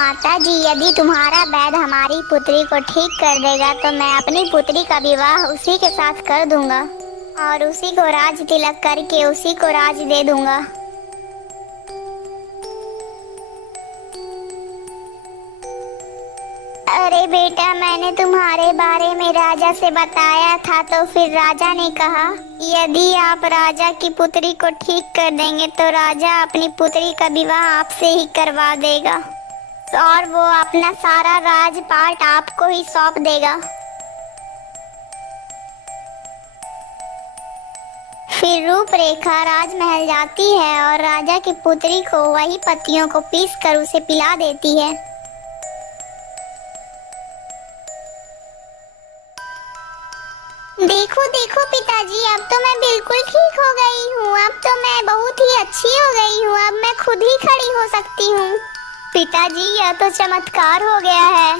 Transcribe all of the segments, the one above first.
माता जी, यदि तुम्हारा वैद्य हमारी पुत्री को ठीक कर देगा तो मैं अपनी पुत्री का विवाह उसी के साथ कर दूंगा और उसी को राज तिलक करके उसी को राज दे दूंगा। अरे बेटा, मैंने तुम्हारे बारे में राजा से बताया था तो फिर राजा ने कहा यदि आप राजा की पुत्री को ठीक कर देंगे तो राजा अपनी पुत्री का विवाह आपसे ही करवा देगा और वो अपना सारा राजपाट आपको ही सौंप देगा। फिर रूपरेखा राजमहल जाती है और राजा की पुत्री को वही पत्तियों को पीस कर उसे पिला देती है। देखो देखो पिताजी, अब तो मैं बिल्कुल ठीक हो गई हूँ। अब तो मैं बहुत ही अच्छी हो गई हूँ। अब मैं खुद ही खड़ी हो सकती हूँ। पिताजी, यह तो चमत्कार हो गया है।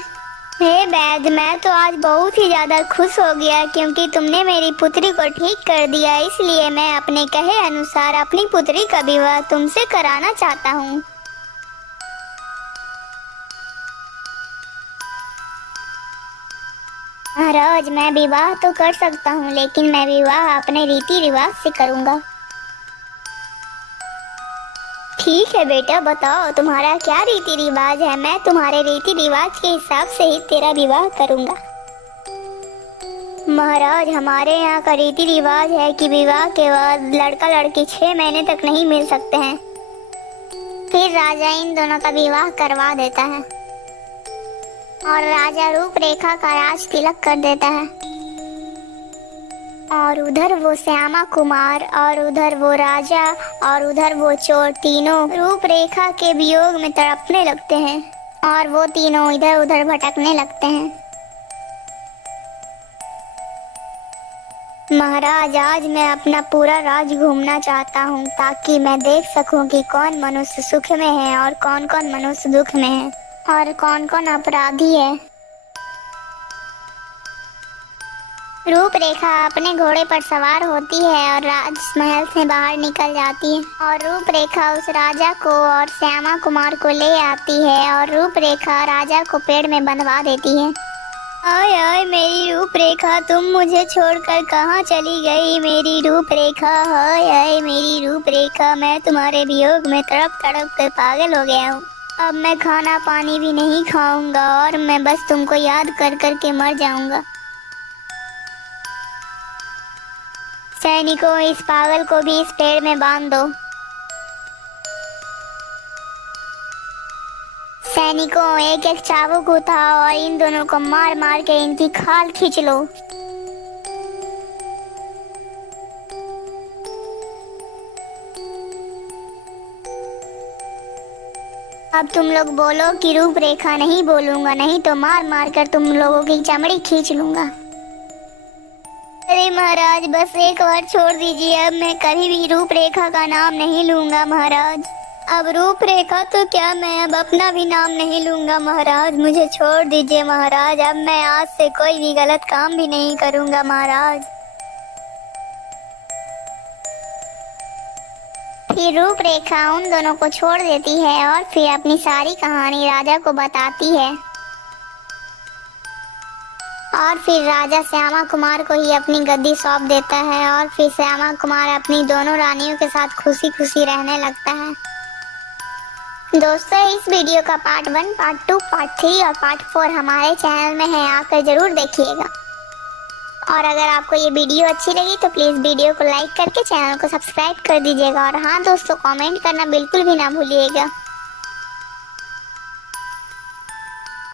हे वैद्य, मैं तो आज बहुत ही ज्यादा खुश हो गया क्योंकि तुमने मेरी पुत्री को ठीक कर दिया। इसलिए मैं अपने कहे अनुसार अपनी पुत्री का विवाह तुमसे कराना चाहता हूँ। महाराज, मैं विवाह तो कर सकता हूँ लेकिन मैं विवाह अपने रीति रिवाज से करूँगा। ठीक है बेटा, बताओ तुम्हारा क्या रीति रिवाज है। मैं तुम्हारे रीति रिवाज के हिसाब से ही तेरा विवाह करूँगा। महाराज, हमारे यहाँ का रीति रिवाज है कि विवाह के बाद लड़का लड़की 6 महीने तक नहीं मिल सकते हैं। फिर राजा इन दोनों का विवाह करवा देता है और राजा रूपरेखा का राज तिलक कर देता है। और उधर वो श्यामा कुमार और उधर वो राजा और उधर वो चोर तीनों रूपरेखा के वियोग में तड़पने लगते हैं और वो तीनों इधर उधर भटकने लगते हैं। महाराज, आज मैं अपना पूरा राज घूमना चाहता हूँ ताकि मैं देख सकूं कि कौन मनुष्य सुख में है और कौन कौन मनुष्य दुख में है और कौन कौन अपराधी है। रूपरेखा अपने घोड़े पर सवार होती है और राजमहल से बाहर निकल जाती है और रूपरेखा उस राजा को और श्यामा कुमार को ले आती है और रूपरेखा राजा को पेड़ में बंधवा देती है। आय आय मेरी रूपरेखा, तुम मुझे छोड़कर कहाँ चली गई मेरी रूपरेखा। हाय आय मेरी रूपरेखा, मैं तुम्हारे वियोग में तड़प तड़प कर पागल हो गया हूँ। अब मैं खाना पानी भी नहीं खाऊंगा और मैं बस तुमको याद कर कर के मर जाऊंगा। सैनिकों, इस पागल को भी इस पेड़ में बांध दो। सैनिकों, एक एक चाबुक उठाओ और इन दोनों को मार मार के इनकी खाल खींच लो। अब तुम लोग बोलो कि रूपरेखा। नहीं बोलूंगा, नहीं तो मार मार कर तुम लोगों की चमड़ी खींच लूंगा। अरे महाराज, बस एक बार छोड़ दीजिए। अब मैं कभी भी रूपरेखा का नाम नहीं लूंगा महाराज। अब रूपरेखा तो क्या, मैं अब अपना भी नाम नहीं लूंगा महाराज। मुझे छोड़ दीजिए महाराज। अब मैं आज से कोई भी गलत काम भी नहीं करूंगा महाराज। फिर रूपरेखा उन दोनों को छोड़ देती है और फिर अपनी सारी कहानी राजा को बताती है और फिर राजा श्यामा कुमार को ही अपनी गद्दी सौंप देता है और फिर श्यामा कुमार अपनी दोनों रानियों के साथ खुशी खुशी रहने लगता है। दोस्तों, इस वीडियो का पार्ट 1, पार्ट 2, पार्ट 3 और पार्ट 4 हमारे चैनल में है, आकर जरूर देखिएगा। और अगर आपको ये वीडियो अच्छी लगी तो प्लीज़ वीडियो को लाइक करके चैनल को सब्सक्राइब कर दीजिएगा। और हाँ दोस्तों, कमेंट करना बिल्कुल भी ना भूलिएगा।